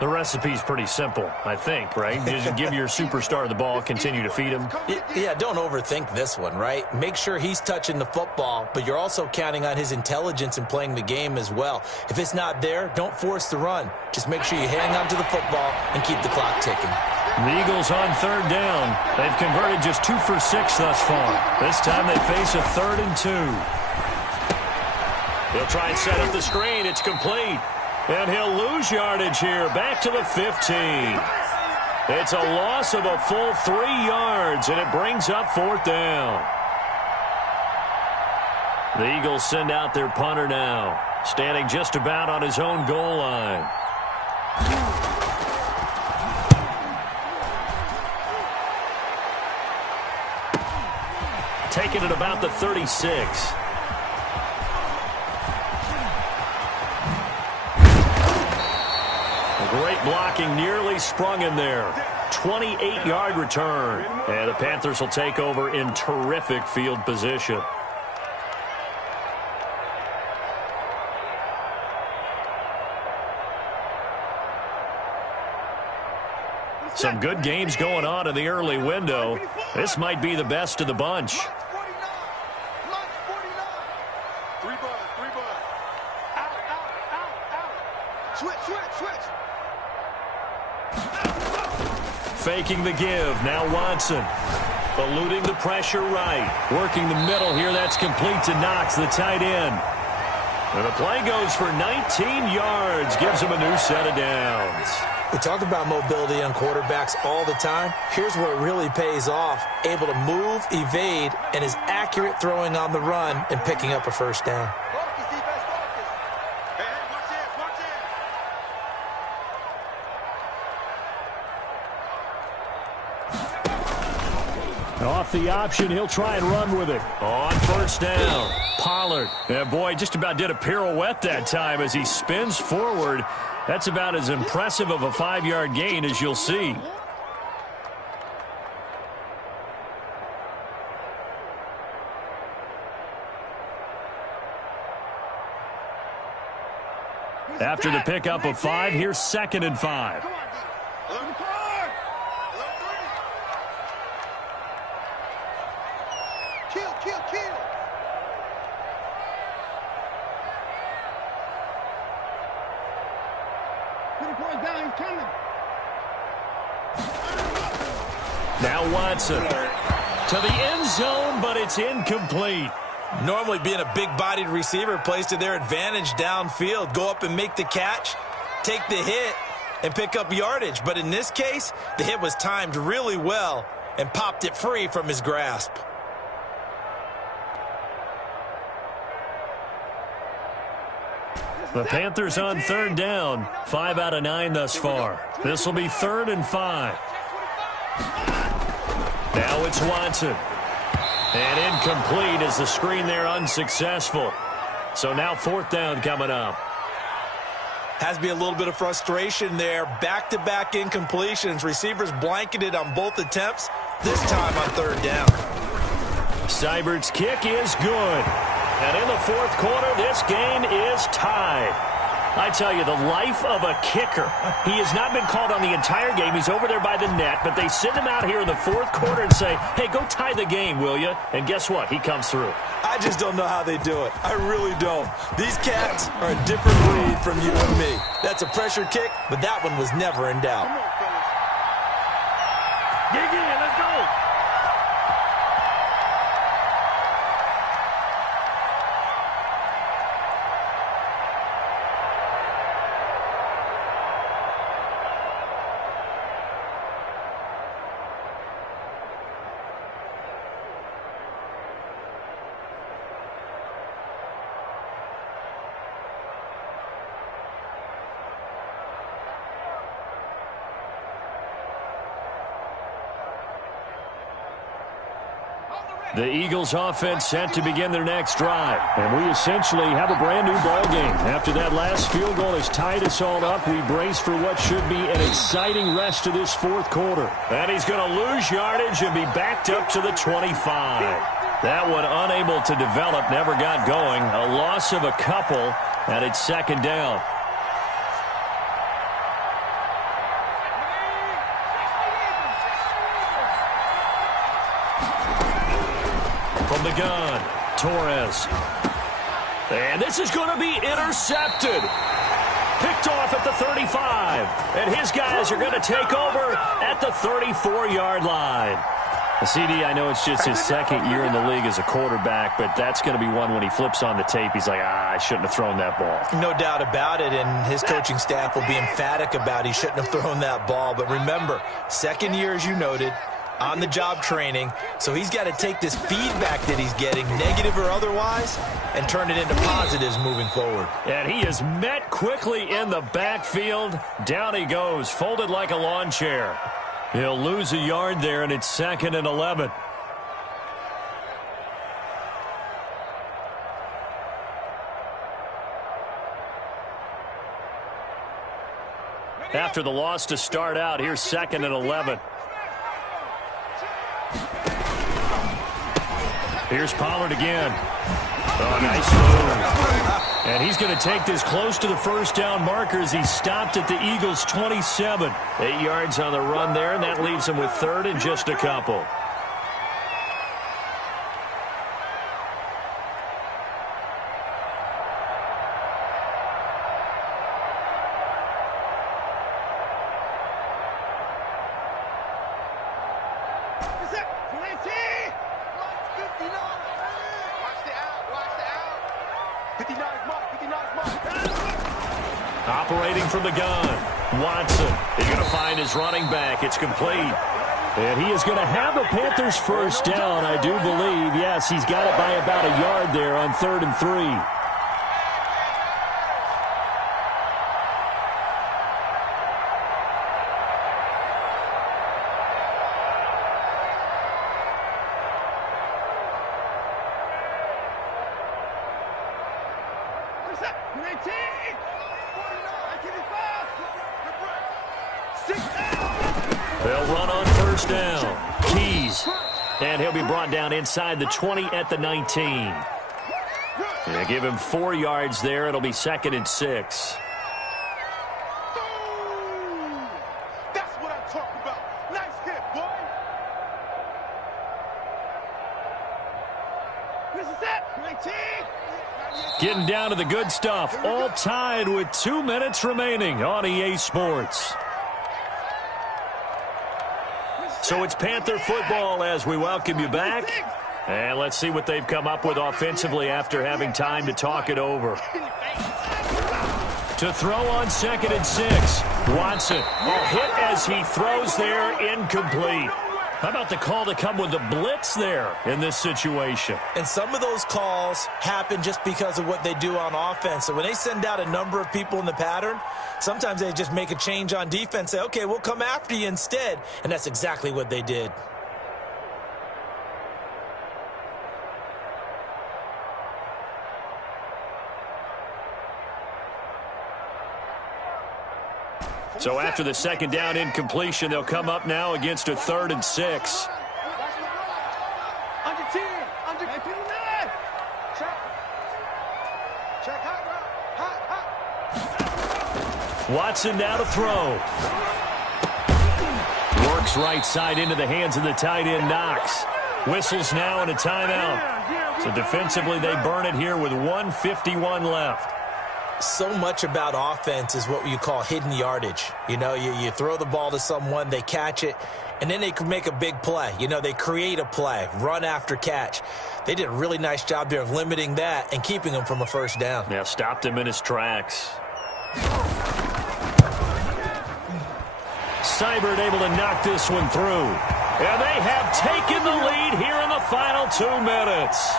The recipe's pretty simple, I think, right? Just give your superstar the ball, continue to feed him. Yeah, don't overthink this one, right? Make sure he's touching the football, but you're also counting on his intelligence in playing the game as well. If it's not there, don't force the run. Just make sure you hang on to the football and keep the clock ticking. The Eagles on 3rd down. They've converted just 2 for 6 thus far. This time they face a 3rd and 2. He'll try and set up the screen. It's complete. And he'll lose yardage here. Back to the 15. It's a loss of a full 3 yards, and it brings up 4th down. The Eagles send out their punter now, standing just about on his own goal line. Taking it about the 36. Great blocking, nearly sprung in there. 28-yard return. And the Panthers will take over in terrific field position. Some good games going on in the early window. This might be the best of the bunch. Faking the give. Now Watson. Eluding the pressure right. Working the middle here. That's complete to Knox, the tight end. And the play goes for 19 yards. Gives him a new set of downs. We talk about mobility on quarterbacks all the time. Here's where it really pays off. Able to move, evade, and is accurate throwing on the run and picking up a first down. Off the option, he'll try and run with it. On first down, Pollard. Yeah, boy, just about did a pirouette that time as he spins forward. That's about as impressive of a 5-yard gain as you'll see. After the pickup of 5, here's 2nd and 5. Now Watson to the end zone, but it's incomplete. Normally being a big-bodied receiver plays to their advantage downfield. Go up and make the catch, take the hit, and pick up yardage. But in this case, the hit was timed really well and popped it free from his grasp. The Panthers on 3rd down. 5 out of 9 thus far. This will be 3rd and 5. Now it's Watson. And incomplete as the screen there unsuccessful. So now 4th down coming up. Has to be a little bit of frustration there. Back-to-back incompletions. Receivers blanketed on both attempts. This time on 3rd down. Seibert's kick is good. And in the 4th quarter, this game is tied. I tell you, the life of a kicker. He has not been called on the entire game. He's over there by the net, but they send him out here in the 4th quarter and say, hey, go tie the game, will you? And guess what? He comes through. I just don't know how they do it. I really don't. These cats are a different breed from you and me. That's a pressure kick, but that one was never in doubt. Dig in, let's go. The Eagles offense set to begin their next drive. And we essentially have a brand new ball game. After that last field goal has tied us all up, we brace for what should be an exciting rest of this fourth quarter. And he's going to lose yardage and be backed up to the 25. That one unable to develop, never got going. A loss of a couple, and it's second down. From the gun, Torres. And this is going to be intercepted. Picked off at the 35. And his guys are going to take over at the 34-yard line. CD, I know it's just his second year in the league as a quarterback, but that's going to be one when he flips on the tape, he's like, I shouldn't have thrown that ball. No doubt about it, and his coaching staff will be emphatic about he shouldn't have thrown that ball. But remember, second year, as you noted, on-the-job training, so he's got to take this feedback that he's getting, negative or otherwise, and turn it into positives moving forward. And he is met quickly in the backfield. Down he goes, folded like a lawn chair. He'll lose a yard there, and it's 2nd and 11. After the loss to start out, here's 2nd and 11. Here's Pollard again. Oh, nice move. And he's going to take this close to the first down marker as he stopped at the Eagles' 27. 8 yards on the run there, and that leaves him with 3rd and just a couple. Operating from the gun, Watson. He's going to find his running back. It's complete. And he is going to have the Panthers first down, I do believe. Yes, he's got it by about a yard there on 3rd and 3. They'll run on first down. Keys. And he'll be brought down inside the 20 at the 19. They give him 4 yards there. It'll be 2nd and 6. That's what I'm talking about. Nice hit, boy. This is it. 19. Getting down to the good stuff. All tied with 2 minutes remaining on EA Sports. So it's Panther football as we welcome you back. And let's see what they've come up with offensively after having time to talk it over. To throw on 2nd and 6. Watson. A hit as he throws there, incomplete. How about the call to come with the blitz there in this situation? And some of those calls happen just because of what they do on offense. So when they send out a number of people in the pattern, sometimes they just make a change on defense, say, okay, we'll come after you instead. And that's exactly what they did. So after the second down incompletion, they'll come up now against a 3rd and 6. Under 10. Under 9. Check hot. Watson now to throw. Works right side into the hands of the tight end, Knox. Whistles now and a timeout. So defensively, they burn it here with 1:51 left. So much about offense is what you call hidden yardage. You know, you throw the ball to someone, they catch it, and then they can make a big play. You know, they create a play, run after catch. They did a really nice job there of limiting that and keeping him from a first down. Yeah, stopped him in his tracks. Seibert able to knock this one through. And they have taken the lead here in the final 2 minutes.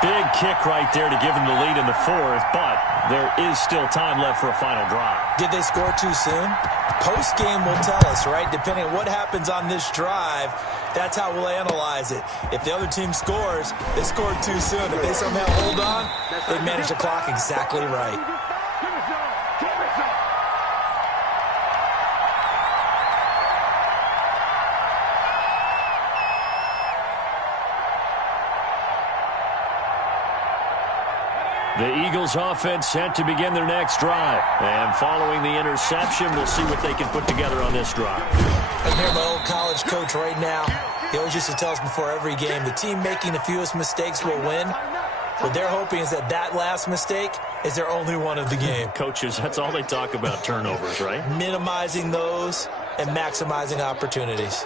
Big kick right there to give them the lead in the 4th, but there is still time left for a final drive. Did they score too soon? Post-game will tell us, right? Depending on what happens on this drive, That's how we'll analyze it. If the other team scores, they scored too soon. If they somehow hold on, they manage the clock exactly right. The Eagles offense set to begin their next drive. And following the interception, we'll see what they can put together on this drive. I'm here, my old college coach right now. He always used to tell us before every game, the team making the fewest mistakes will win. What they're hoping is that that last mistake is their only one of the game. Coaches, that's all they talk about, turnovers, right? Minimizing those and maximizing opportunities.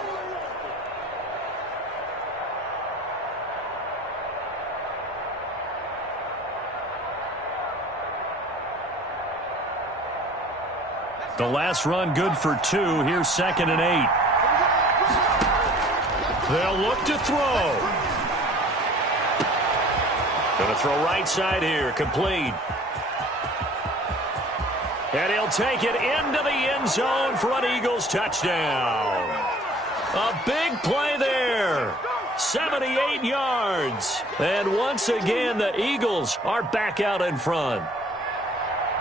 The last run good for 2. Here's 2nd and 8. They'll look to throw. Going to throw right side here. Complete. And he'll take it into the end zone for an Eagles touchdown. A big play there. 78 yards. And once again, the Eagles are back out in front.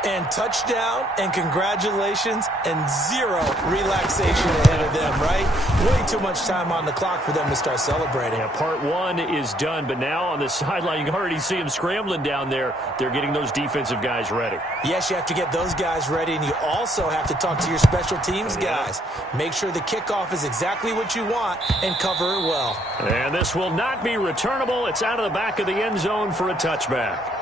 And touchdown, and congratulations, and zero relaxation ahead of them, right? Way too much time on the clock for them to start celebrating. Yeah, part 1 is done, but now on the sideline, you can already see them scrambling down there. They're getting those defensive guys ready. Yes, you have to get those guys ready, and you also have to talk to your special teams guys. Make sure the kickoff is exactly what you want and cover it well. And this will not be returnable. It's out of the back of the end zone for a touchback.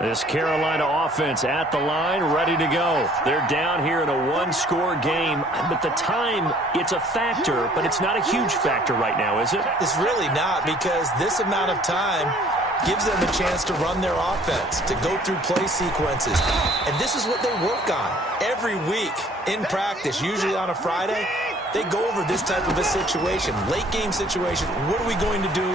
This Carolina offense at the line, ready to go. They're down here in a one-score game, but the time, it's a factor, but it's not a huge factor right now, is it? It's really not, because this amount of time gives them a chance to run their offense, to go through play sequences. And this is what they work on every week in practice, usually on a Friday. They go over this type of a situation, late game situation. What are we going to do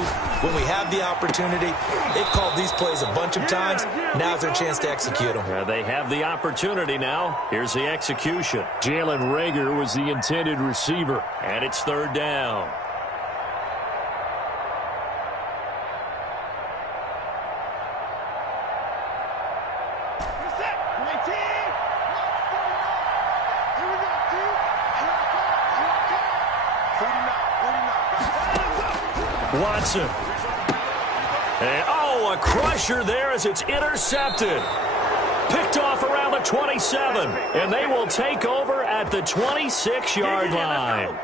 when we have the opportunity? They've called these plays a bunch of times. Now's their chance to execute them. They have the opportunity now. Here's the execution. Jalen Reagor was the intended receiver, and it's 3rd down. Watson. And, a crusher there as it's intercepted. Picked off around the 27. And they will take over at the 26-yard line.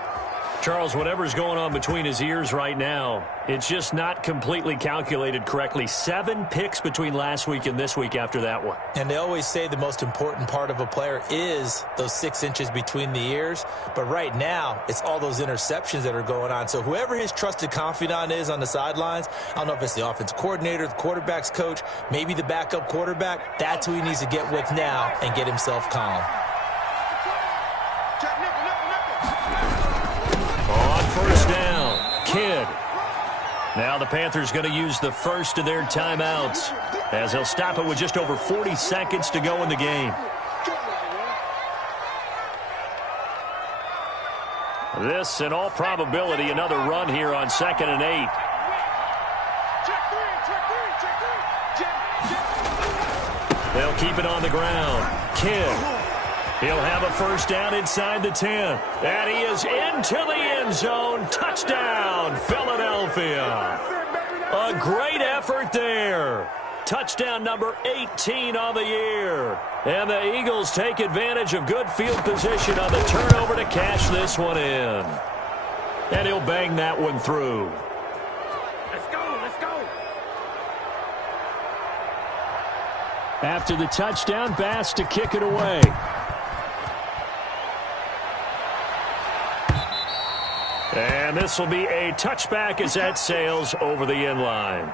Charles, whatever's going on between his ears right now, it's just not completely calculated correctly. 7 picks between last week and this week after that one. And they always say the most important part of a player is those 6 inches between the ears. But right now, it's all those interceptions that are going on. So whoever his trusted confidant is on the sidelines, I don't know if it's the offense coordinator, the quarterback's coach, maybe the backup quarterback, that's who he needs to get with now and get himself calm. First down, Kidd. Now the Panthers going to use the first of their timeouts as they'll stop it with just over 40 seconds to go in the game. This, in all probability, another run here on 2nd and 8. They'll keep it on the ground. Kidd. He'll have a first down inside the 10. And he is into the end zone. Touchdown, Philadelphia. A great effort there. Touchdown number 18 on the year. And the Eagles take advantage of good field position on the turnover to cash this one in. And he'll bang that one through. Let's go, let's go. After the touchdown, Bass to kick it away. And this will be a touchback as that sails over the end line.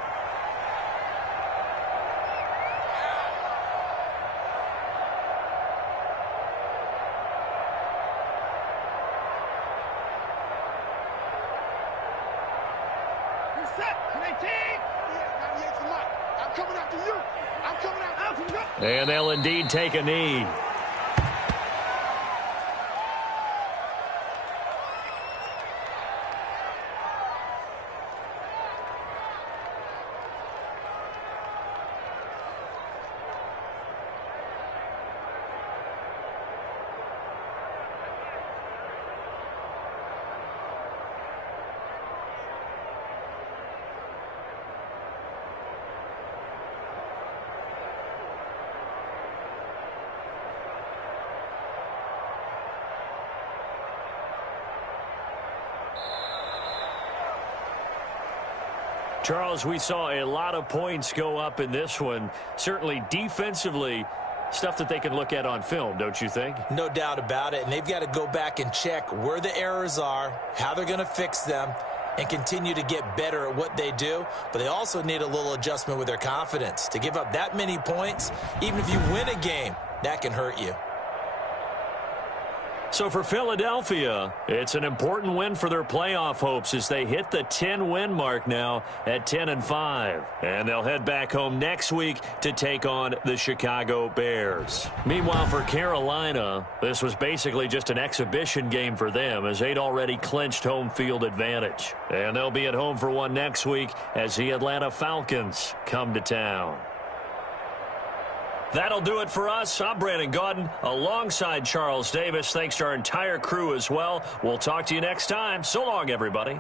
I'm coming after you. I'm coming after you. And they'll indeed take a knee. Charles, we saw a lot of points go up in this one. Certainly defensively, stuff that they can look at on film, don't you think? No doubt about it. And they've got to go back and check where the errors are, how they're going to fix them, and continue to get better at what they do. But they also need a little adjustment with their confidence. To give up that many points, even if you win a game, that can hurt you. So for Philadelphia, it's an important win for their playoff hopes as they hit the 10-win mark now at 10-5. And they'll head back home next week to take on the Chicago Bears. Meanwhile, for Carolina, this was basically just an exhibition game for them as they'd already clinched home field advantage. And they'll be at home for one next week as the Atlanta Falcons come to town. That'll do it for us. I'm Brandon Gaudin alongside Charles Davis. Thanks to our entire crew as well. We'll talk to you next time. So long, everybody.